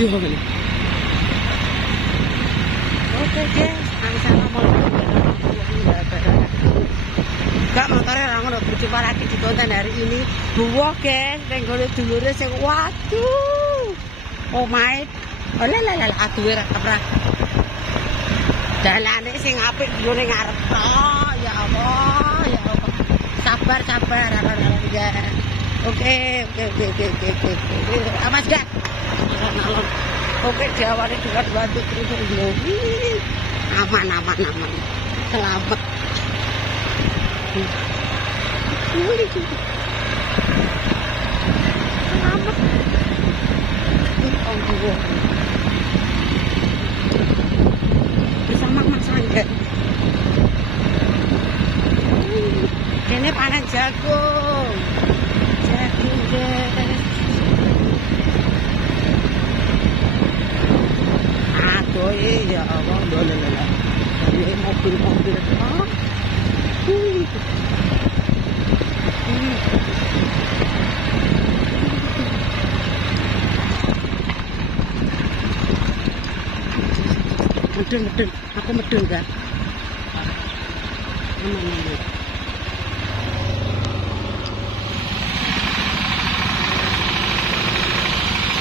Iya kan. Oke guys, assalamualaikum warahmatullahi wabarakatuh. Gak motornya orang ngono, berjumpa lagi di konten hari ini. Buah guys, nenggone dulure sing waduh. Oh my. Olalala atuwe ra kaprah. Dalane sing apik nggone ngarep tok. Ya Allah, ya Allah. Sabar ya. Oke. Amas gak? Oke, diawali dengan bantu terus aman. Selamat. Selamat. Bersama Mas Angga. Ini panen jagung. Jagung guys. Aduh ya Allah, lho. Ini mobil-mobil. Medeng. Aku medeng enggak? Aman.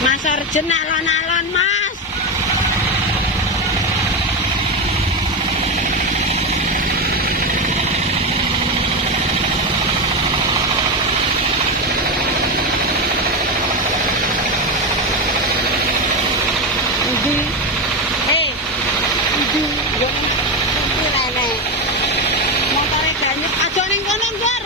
Mas Arjen alon-alon, Mas. Motornya ganyet aja ning kono, Nggur.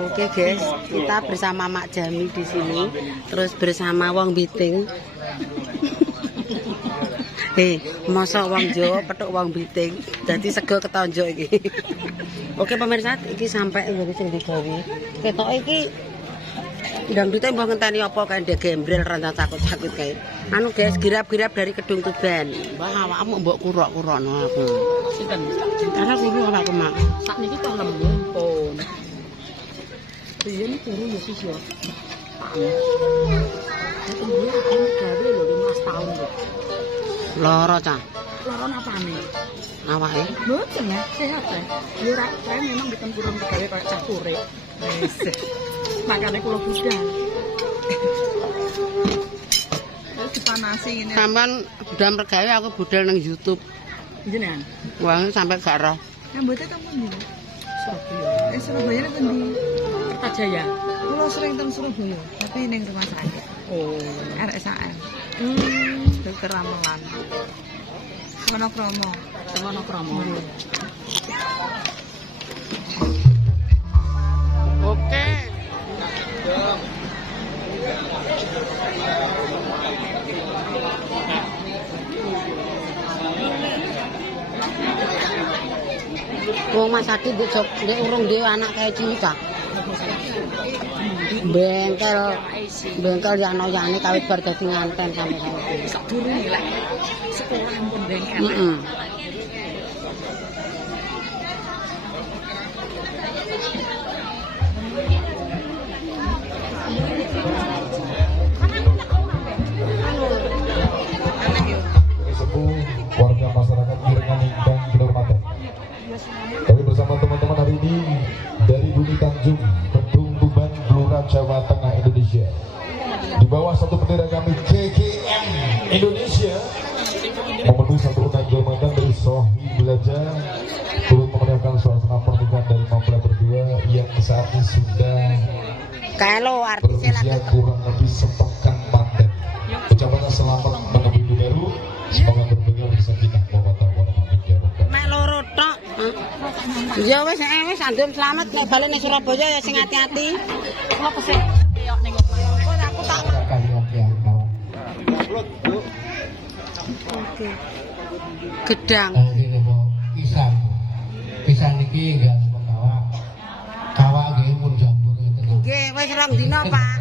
Oke guys, kita bersama Mak Jami di sini, terus bersama Wong Biting. Mosok wong Jawa petuk wong Biting, dadi sego ketonjok iki. Oke pemirsa, iki sampai ngene sing digawe. Ketoke iki dangdute mbah ngenteni apa kae ndek gembrel rada cakut-cakut kae. Anu guys, girap-girap dari Kedung Tuban. Mbah awakmu mbok kurok-kurokno aku. Sinten? Karena kuwi awakku mak. Sakniki kok lempun. Riyen turu ya sis ya. Aku gawe lho 5 tahun lho. Loro cah. Loro apane? Awake? Mboten ya, sehat ya. Yo ra memang ditempurun gawe kaya cah urip. Wis. Makane kula budal. Terus dipanasi ngene. Sampeyan budal mergawe aku budal nang YouTube. Jenengan? Wah, sampai gak roh. Nyambute teng pundi? Surabaya. Surabaya nang pundi? Kertajaya. Kula sering teng Surabaya, tapi ning rumah sakit. Oh, RSAN. Dokter Ramelan. Monokromo. Oke. Wong Mas Adi ndek urung dhewe anak kaya cilik ta. Bengkel ya anoyane kawit bar dadi nganten sampe-sampe. Sak durunge lek sekolah pun bengkel. Warga masyarakat Giringani dan Kehormatan. Kami bersama teman-teman hari ini dari Bumi Tanjung, Kedung Tuban, Blora, Jawa Tengah, Indonesia. Di bawah satu bendera kami KGM Indonesia memenuhi satu undangan kehormatan dari Sohi Belajar turut memeriahkan suasana pernikahan dari mempelai berdua yang saat ini sudah berusia kurang lebih sepekan paten. Ucapannya selamat menemui ibu baru. Semoga berbahagia bersama kita. Mek loro tok. Ya wis andum selamat nek bali ning Surabaya ya sing ati-ati. Kok kesek keyok ning aku tak Oke. Gedang. Pisang niki enggak kawak. Kawak nggih mun jambur ngeten. Nggih, wis rong dina, Pak.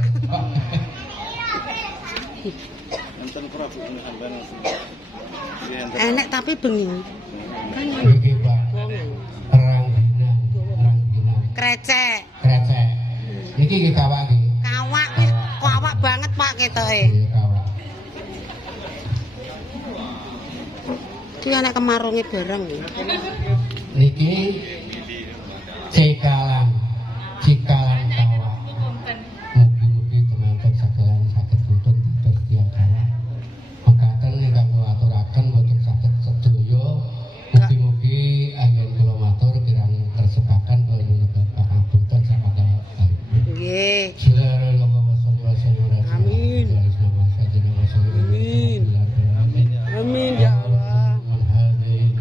Enek tapi bengi. Kan Iki Pak, perang dinang. krecek. Krecek. Iki iki kawak iki. Kawak wis kawak banget Pak ketoke. Iki kawak. Ki anek kemarunge bareng. Niki cikalan kawak. Mugi-mugi temanten sakelan saged tuntun dados tiyang kawak. Mekaten ingkang kula aturaken boten saged sedaya. Mugi-mugi anggen kula matur kirang kersukaken kula nyuwun Bapak ngapunten sakawak. Nggih. Amin. Amin ya Allah.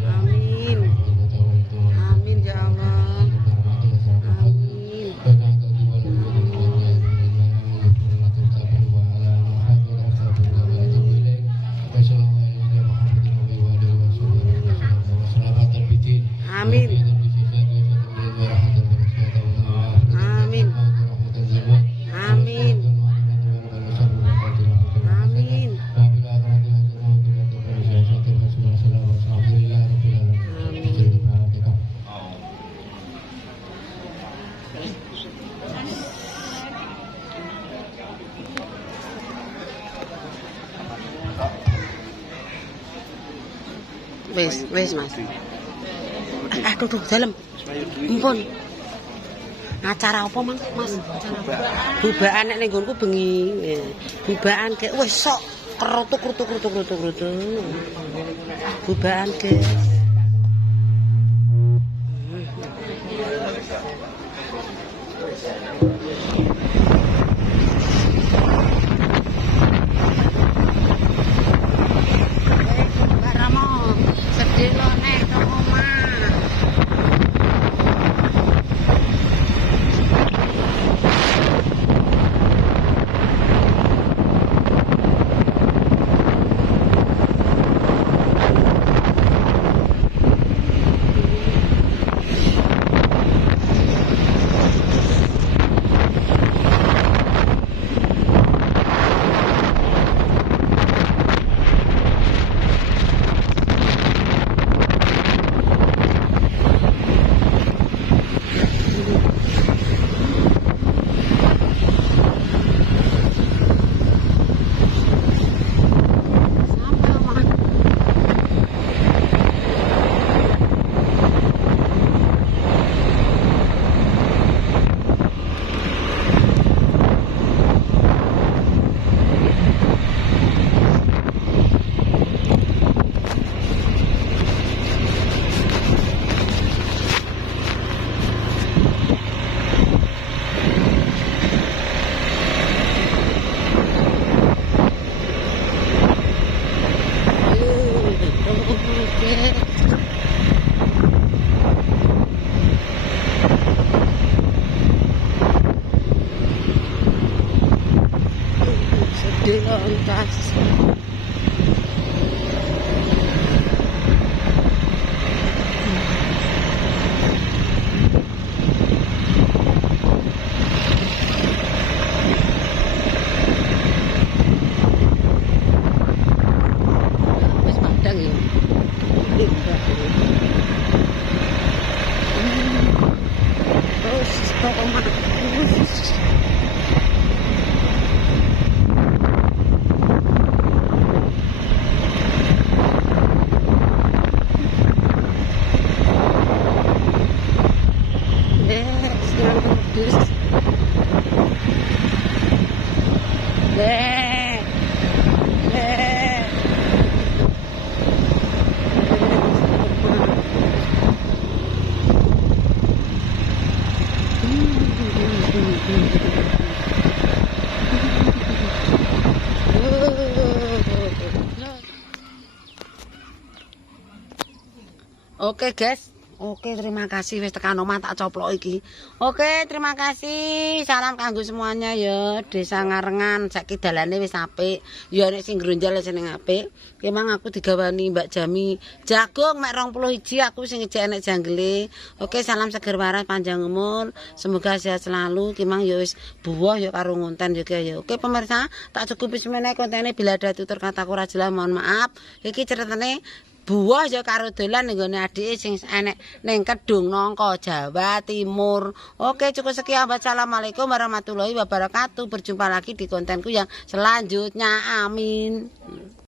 Amin. Amin ya Allah. Amin. Amin. Amin. Amin. Amin. Wis Mas. Aduh dalem. Ampun. Acara apa Mas? Bubaan nek ning nggonku bengi. Bubaan ke wis sok kerutuk. Bubaan ke. Mbak Ramo, sedih lo nek nang omah. Sedih lo entas. Wis padang ya. Terus tok omah. Oke guys, Oke, terima kasih wis tekan omah tak coplok iki. Oke, terima kasih. Salam kanggo semuanya ya. Desa Ngarengan saiki dalane wis apik. Ya nek sing gronjal seneng apik. Memang aku digawani Mbak Jami jagung mek 21 aku sing ngejek enek janggele. Oke, salam seger waras panjang umur. Semoga sehat selalu. Kimang ya wis buah ya karo ngonten juga ya. Oke, pemirsa, tak cukupi semene kontene bila ada tutur kataku ora jelas mohon maaf. Iki ceritane buah ya karo dolan nggone adike sing enek ning Kedung Nangka Jawa Timur. Oke, cukup sekian. Wassalamualaikum warahmatullahi wabarakatuh. Berjumpa lagi di kontenku yang selanjutnya. Amin.